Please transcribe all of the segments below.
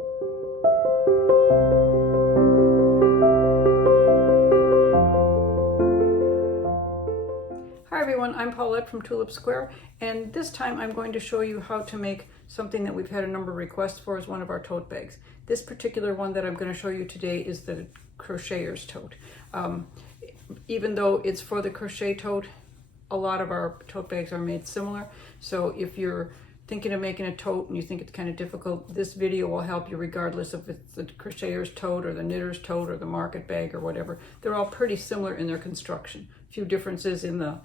Hi everyone, I'm Paulette from Tulip Square, and this time I'm going to show you how to make something that we've had a number of requests for as one of our tote bags. This particular one that I'm going to show you today is the Crocheters Tote. Even though it's for the Crochet Tote, a lot of our tote bags are made similar. So if you're thinking of making a tote and you think it's kind of difficult, this video will help you regardless if it's the Crocheter's Tote or the Knitter's Tote or the Market Bag or whatever. They're all pretty similar in their construction. A few differences in the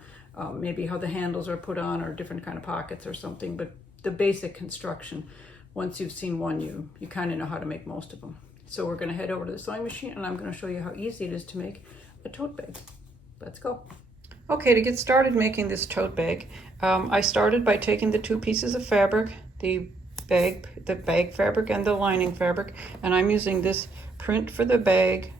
maybe how the handles are put on or different kind of pockets or something, but the basic construction, once you've seen one, you kind of know how to make most of them. So we're going to head over to the sewing machine and I'm going to show you how easy it is to make a tote bag. Let's go. Okay, to get started making this tote bag, I started by taking the two pieces of fabric, the bag fabric and the lining fabric, and I'm using this print for the bag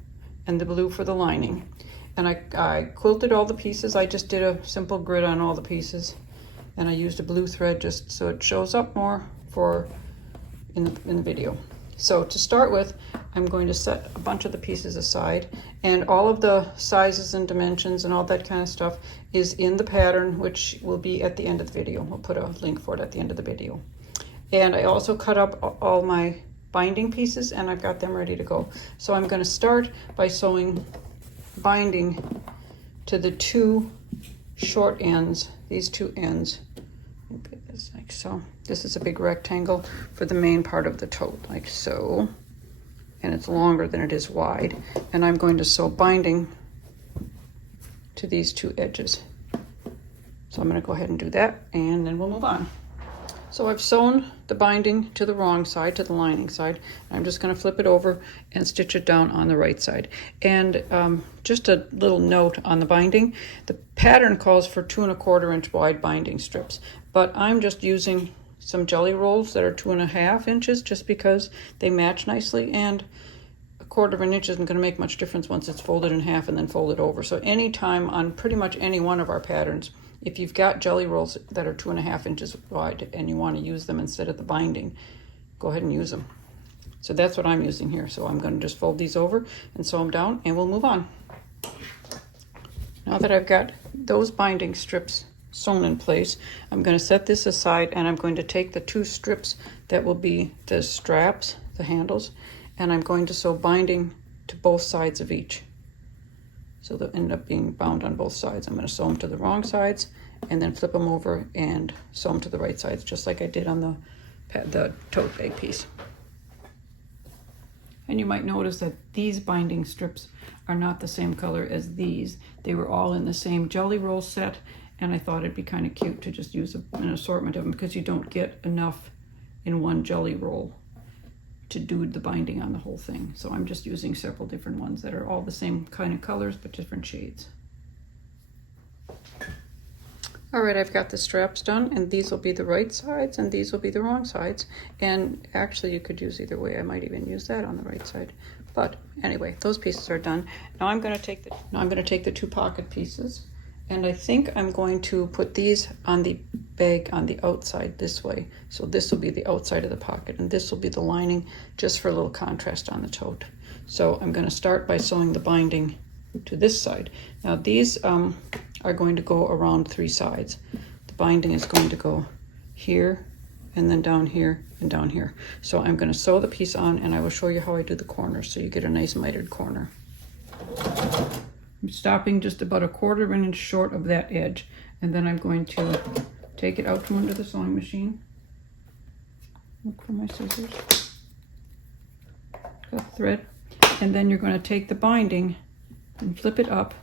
and the blue for the lining. And I quilted all the pieces. I just did a simple grid on all the pieces, and I used a blue thread just so it shows up more in the video. So to start with, I'm going to set a bunch of the pieces aside, and all of the sizes and dimensions and all that kind of stuff is in the pattern, which will be at the end of the video. We'll put a link for it at the end of the video. And I also cut up all my binding pieces and I've got them ready to go. So I'm going to start by sewing binding to the two short ends, these two ends. It's like so. This is a big rectangle for the main part of the tote, like so, and it's longer than it is wide, and I'm going to sew binding to these two edges. So I'm going to go ahead and do that, and then we'll move on. So I've sewn the binding to the wrong side, to the lining side. I'm just going to flip it over and stitch it down on the right side. And just a little note on the binding, the pattern calls for 2 1/4 inch wide binding strips, but I'm just using some jelly rolls that are 2 1/2 inches just because they match nicely, and 1/4 inch isn't going to make much difference once it's folded in half and then folded over. So anytime on pretty much any one of our patterns, if you've got jelly rolls that are 2 1/2 inches wide and you want to use them instead of the binding, go ahead and use them. So that's what I'm using here. So I'm going to just fold these over and sew them down, and we'll move on. Now that I've got those binding strips sewn in place, I'm going to set this aside, and I'm going to take the two strips that will be the straps, the handles, and I'm going to sew binding to both sides of each. So they'll end up being bound on both sides. I'm going to sew them to the wrong sides and then flip them over and sew them to the right sides, just like I did on the tote bag piece. And you might notice that these binding strips are not the same color as these. They were all in the same jelly roll set, and I thought it'd be kind of cute to just use an assortment of them because you don't get enough in one jelly roll to do the binding on the whole thing. So I'm just using several different ones that are all the same kind of colors but different shades. All right, I've got the straps done, and these will be the right sides and these will be the wrong sides. And actually you could use either way. I might even use that on the right side. But anyway, those pieces are done. Now I'm going to take the two pocket pieces, and I think I'm going to put these on the bag on the outside this way. So this will be the outside of the pocket, and this will be the lining, just for a little contrast on the tote. So I'm going to start by sewing the binding to this side. Now these are going to go around 3 sides. The binding is going to go here, and then down here, and down here. So I'm going to sew the piece on, and I will show you how I do the corners so you get a nice mitered corner. I'm stopping just about 1/4 inch short of that edge, and then I'm going to take it out from under the sewing machine. Look for my scissors. Got the thread, and then you're going to take the binding and flip it up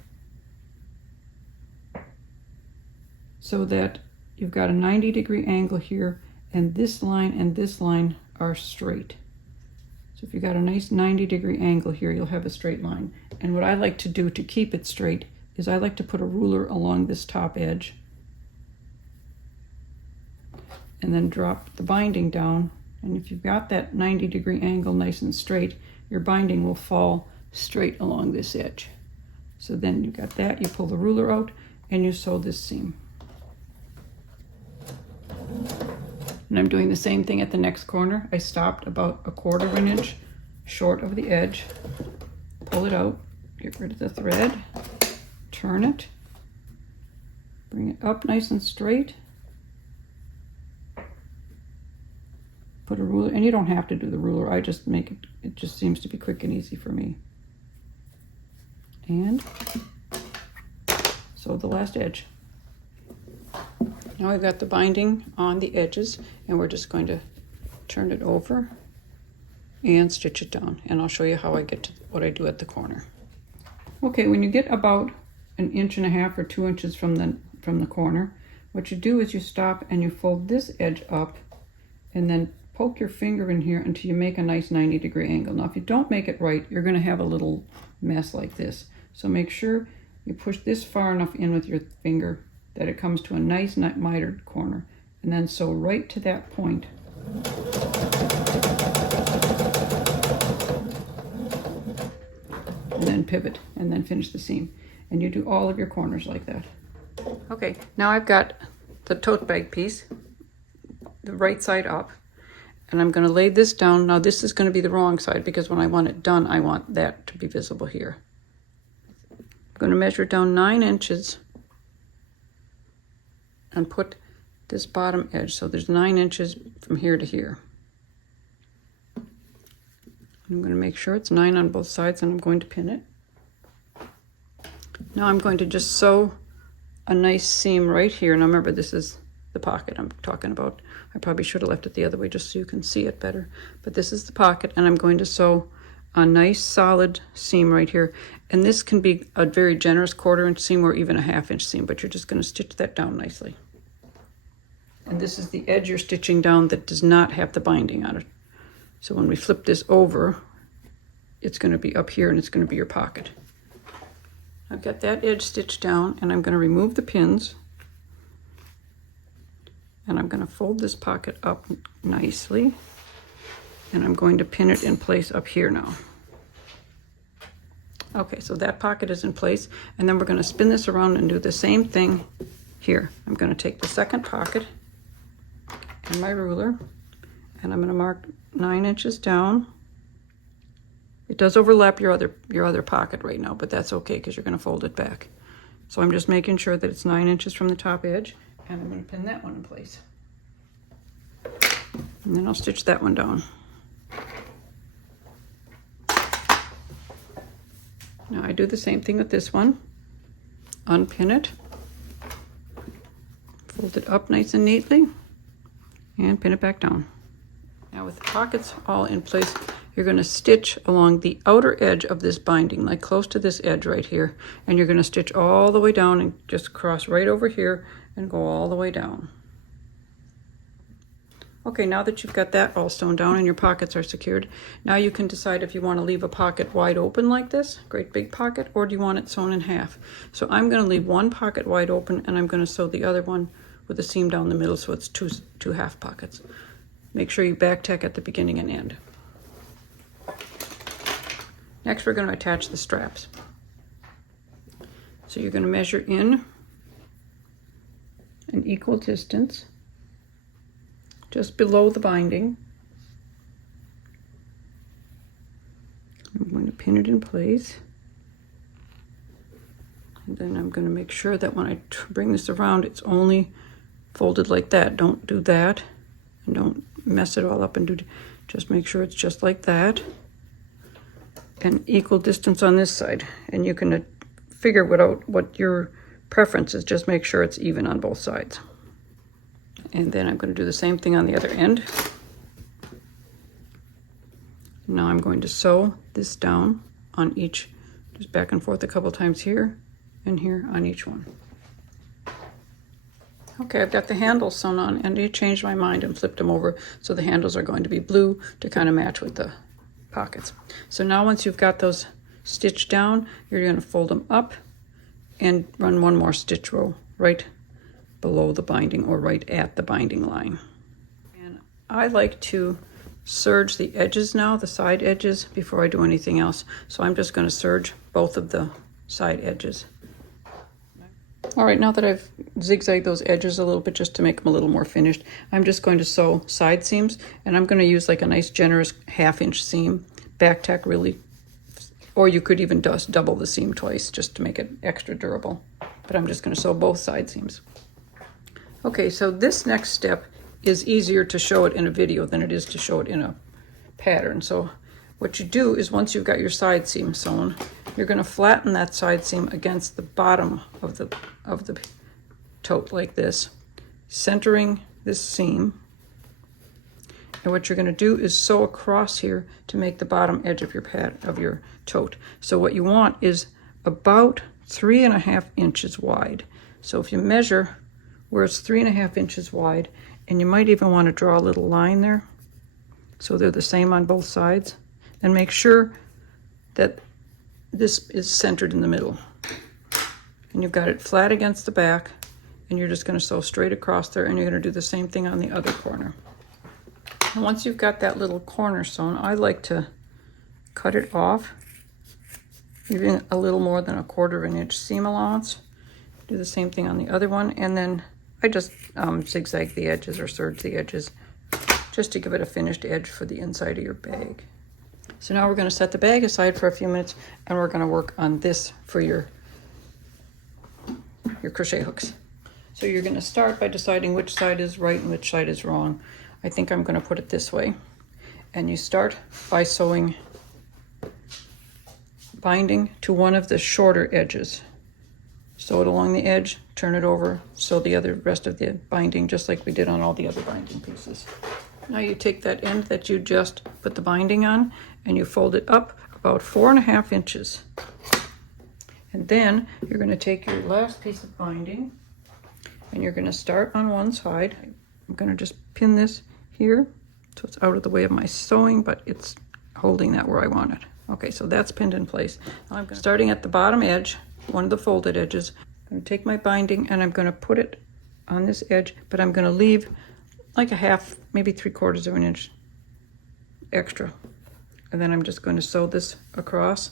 so that you've got a 90-degree angle here, and this line are straight. So if you got a nice 90-degree angle here, you'll have a straight line. And what I like to do to keep it straight is I like to put a ruler along this top edge and then drop the binding down. And if you've got that 90-degree angle nice and straight, your binding will fall straight along this edge. So then you've got that, you pull the ruler out and you sew this seam. And I'm doing the same thing at the next corner. I stopped about 1/4 of an inch short of the edge, pull it out, get rid of the thread, turn it, bring it up nice and straight, put a ruler, and you don't have to do the ruler, I just make it, it just seems to be quick and easy for me. And sew the last edge. Now we've got the binding on the edges, and we're just going to turn it over and stitch it down, and I'll show you how I get to what I do at the corner. Okay, when you get about 1.5 inches or 2 inches from the corner, what you do is you stop and you fold this edge up and then poke your finger in here until you make a nice 90-degree angle. Now if you don't make it right, you're going to have a little mess like this. So make sure you push this far enough in with your finger that it comes to a nice mitered corner, and then sew right to that point. And then pivot, and then finish the seam. And you do all of your corners like that. Okay, now I've got the tote bag piece, the right side up, and I'm going to lay this down. Now this is going to be the wrong side because when I want it done, I want that to be visible here. I'm going to measure down 9 inches and put this bottom edge, so there's 9 inches from here to here. I'm going to make sure it's 9 on both sides, and I'm going to pin it. Now I'm going to just sew a nice seam right here. Now remember, this is the pocket I'm talking about. I probably should have left it the other way just so you can see it better. But this is the pocket, and I'm going to sew a nice solid seam right here. And this can be a very generous 1/4 inch seam or even a 1/2 inch seam, but you're just going to stitch that down nicely. And this is the edge you're stitching down that does not have the binding on it. So when we flip this over, it's going to be up here and it's going to be your pocket. I've got that edge stitched down, and I'm going to remove the pins, and I'm going to fold this pocket up nicely, and I'm going to pin it in place up here now. Okay, so that pocket is in place, and then we're going to spin this around and do the same thing here. I'm going to take the second pocket and my ruler, and I'm going to mark 9 inches down. It does overlap your other pocket right now, but that's okay because you're going to fold it back. So I'm just making sure that it's 9 inches from the top edge, and I'm going to pin that one in place. And then I'll stitch that one down. Now I do the same thing with this one. Unpin it, fold it up nice and neatly, and pin it back down. Now with the pockets all in place, you're going to stitch along the outer edge of this binding, like close to this edge right here, and you're going to stitch all the way down and just cross right over here and go all the way down. Okay, now that you've got that all sewn down and your pockets are secured, now you can decide if you want to leave a pocket wide open like this, great big pocket, or do you want it sewn in half. So I'm going to leave one pocket wide open, and I'm going to sew the other one with a seam down the middle, so it's two half pockets. Make sure you back tack at the beginning and end. Next, we're going to attach the straps. So you're going to measure in an equal distance just below the binding. I'm going to pin it in place. And then I'm going to make sure that when I bring this around, it's only folded like that. Don't do that, and don't mess it all up, and just make sure it's just like that. And equal distance on this side, and you can figure out what your preference is. Just make sure it's even on both sides. And then I'm going to do the same thing on the other end. Now I'm going to sew this down on each, just back and forth a couple times here and here on each one. Okay, I've got the handles sewn on, and I changed my mind and flipped them over, so the handles are going to be blue to kind of match with the pockets. So now once you've got those stitched down, you're going to fold them up and run one more stitch row right below the binding or right at the binding line. And I like to serge the edges now, the side edges, before I do anything else. So I'm just going to serge both of the side edges. All right, now that I've zigzagged those edges a little bit just to make them a little more finished, I'm just going to sew side seams, and I'm going to use like a nice generous 1/2-inch seam, back tack really, or you could even just double the seam twice just to make it extra durable. But I'm just going to sew both side seams. Okay, so this next step is easier to show it in a video than it is to show it in a pattern. So what you do is once you've got your side seam sewn, you're going to flatten that side seam against the bottom of the tote like this, centering this seam. And what you're going to do is sew across here to make the bottom edge of your tote. So what you want is about 3.5 inches wide. So if you measure where it's 3.5 inches wide, and you might even want to draw a little line there so they're the same on both sides, and make sure that this is centered in the middle. And you've got it flat against the back, and you're just going to sew straight across there, and you're going to do the same thing on the other corner. And once you've got that little corner sewn, I like to cut it off, even a little more than 1/4 inch seam allowance. Do the same thing on the other one, and then I just zigzag the edges or serge the edges just to give it a finished edge for the inside of your bag. So now we're going to set the bag aside for a few minutes, and we're going to work on this for your crochet hooks. So you're going to start by deciding which side is right and which side is wrong. I think I'm going to put it this way. And you start by sewing binding to one of the shorter edges. Sew it along the edge, turn it over, sew the rest of the binding just like we did on all the other binding pieces. Now you take that end that you just put the binding on and you fold it up about 4.5 inches. And then you're going to take your last piece of binding and you're going to start on one side. I'm going to just pin this here so it's out of the way of my sewing, but it's holding that where I want it. Okay, so that's pinned in place. Now starting at the bottom edge, one of the folded edges, I'm going to take my binding and I'm going to put it on this edge, but I'm going to leave like a half, maybe 3/4 inch extra. And then I'm just going to sew this across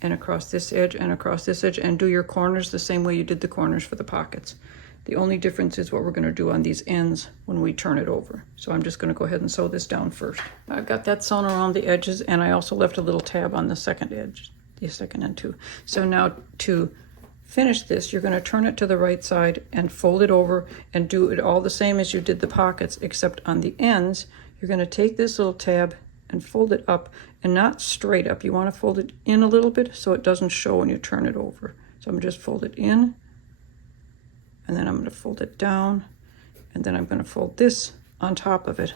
and across this edge and across this edge, and do your corners the same way you did the corners for the pockets. The only difference is what we're going to do on these ends when we turn it over. So I'm just going to go ahead and sew this down first. I've got that sewn around the edges, and I also left a little tab on the second edge, the second end too. So now to finish this, you're going to turn it to the right side and fold it over and do it all the same as you did the pockets, except on the ends, you're going to take this little tab and fold it up, and not straight up. You want to fold it in a little bit so it doesn't show when you turn it over. So I'm just fold it in, and then I'm going to fold it down, and then I'm going to fold this on top of it.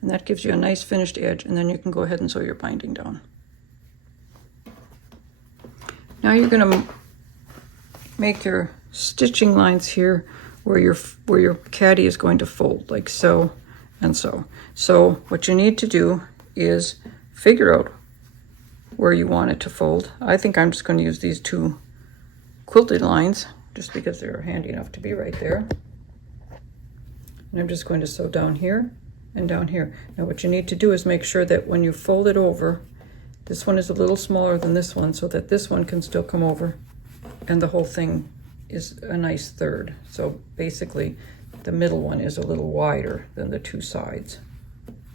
And that gives you a nice finished edge, and then you can go ahead and sew your binding down. Now you're going to make your stitching lines here where your caddy is going to fold, like so and so. So what you need to do is figure out where you want it to fold. I think I'm just going to use these 2 quilted lines just because they're handy enough to be right there. And I'm just going to sew down here and down here. Now what you need to do is make sure that when you fold it over, this one is a little smaller than this one so that this one can still come over and the whole thing is a nice third. So basically the middle one is a little wider than the 2 sides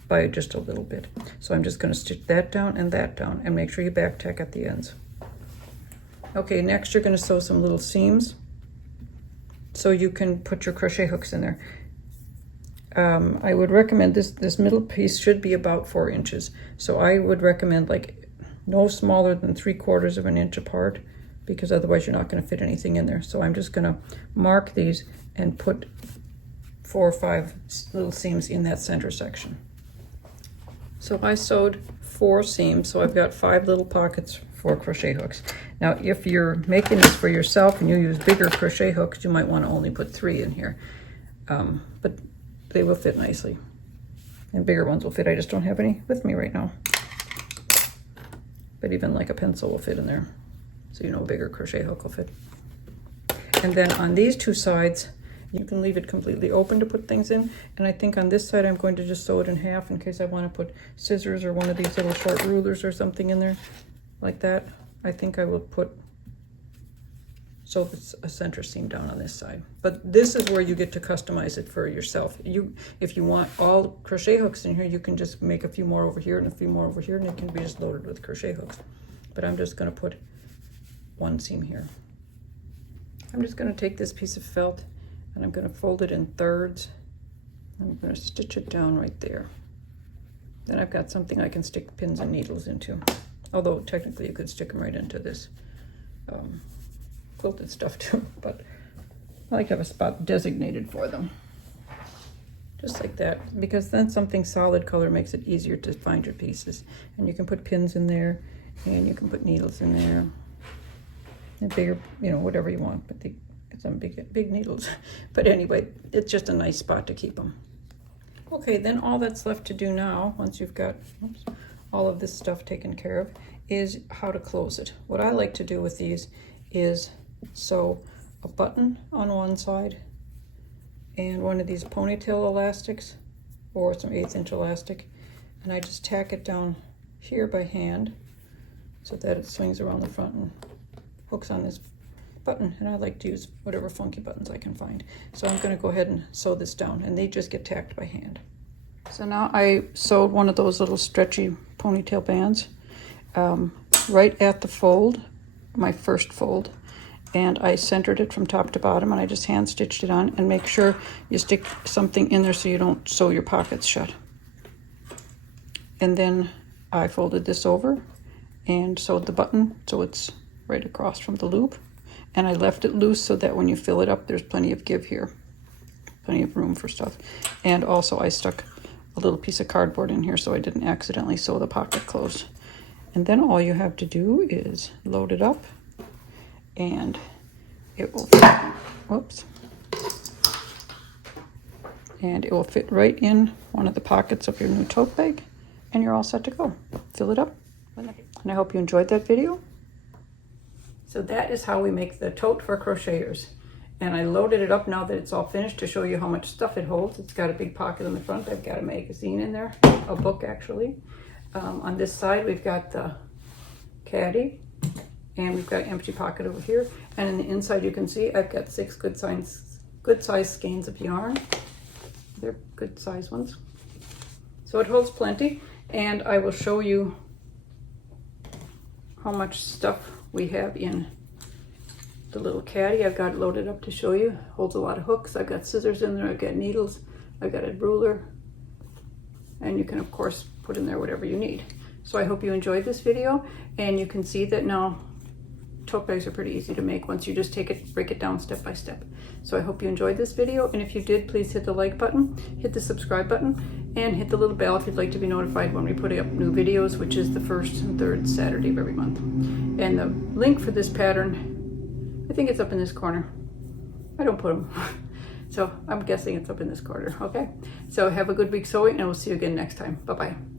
by just a little bit. So I'm just going to stitch that down and make sure you back tack at the ends. Okay, next you're going to sew some little seams so you can put your crochet hooks in there. I would recommend this middle piece should be about 4 inches. So I would recommend like no smaller than 3/4 inch apart, because otherwise you're not going to fit anything in there. So I'm just going to mark these and put 4 or 5 little seams in that center section. So I sewed 4 seams, so I've got 5 little pockets for crochet hooks. Now if you're making this for yourself and you use bigger crochet hooks, you might want to only put 3 in here, but they will fit nicely, and bigger ones will fit. I just don't have any with me right now, but even like a pencil will fit in there, so you know a bigger crochet hook will fit. And then on these 2 sides, you can leave it completely open to put things in. And I think on this side, I'm going to just sew it in half in case I want to put scissors or one of these little short rulers or something in there like that. I think I will put so it's a center seam down on this side. But this is where you get to customize it for yourself. If you want all crochet hooks in here, you can just make a few more over here and a few more over here, and it can be just loaded with crochet hooks. But I'm just going to put one seam here. I'm just going to take this piece of felt and I'm going to fold it in thirds. I'm going to stitch it down right there. Then I've got something I can stick pins and needles into. Although technically you could stick them right into this quilted stuff too, but I like to have a spot designated for them. Just like that, because then something solid color makes it easier to find your pieces. And you can put pins in there, and you can put needles in there. And bigger, you know, whatever you want, but they get some big needles. But anyway, it's just a nice spot to keep them. Okay, then all that's left to do now, once you've got all of this stuff taken care of, is how to close it. What I like to do with these is sew a button on one side and one of these ponytail elastics or some 1/8 inch elastic, and I just tack it down here by hand so that it swings around the front and hooks on this button. And I like to use whatever funky buttons I can find. So I'm going to go ahead and sew this down, and they just get tacked by hand. So now I sewed one of those little stretchy ponytail bands right at the fold, my first fold, and I centered it from top to bottom, and I just hand stitched it on. And make sure you stick something in there so you don't sew your pockets shut. And then I folded this over and sewed the button so it's right across from the loop, and I left it loose so that when you fill it up, there's plenty of give here, plenty of room for stuff. And also I stuck a little piece of cardboard in here so I didn't accidentally sew the pocket closed. And then all you have to do is load it up, and it will fit, whoops, and it will fit right in one of the pockets of your new tote bag, and you're all set to go. Fill it up, and I hope you enjoyed that video. So that is how we make the tote for crocheters. And I loaded it up now that it's all finished to show you how much stuff it holds. It's got a big pocket in the front. I've got a magazine in there, a book actually. On this side we've got the caddy, and we've got an empty pocket over here. And in the inside you can see I've got 6 good size skeins of yarn. They're good size ones. So it holds plenty, and I will show you how much stuff we have in the little caddy. I've got it loaded up to show you. Holds a lot of hooks. I've got scissors in there. I've got needles. I've got a ruler. And you can, of course, put in there whatever you need. So I hope you enjoyed this video. And you can see that now tote bags are pretty easy to make once you just break it down step by step. So I hope you enjoyed this video. And if you did, please hit the like button, hit the subscribe button, and hit the little bell if you'd like to be notified when we put up new videos, which is the first and third Saturday of every month. And the link for this pattern, I think it's up in this corner. I don't put them. So I'm guessing it's up in this corner. Okay. So have a good week sewing, and we'll see you again next time. Bye-bye.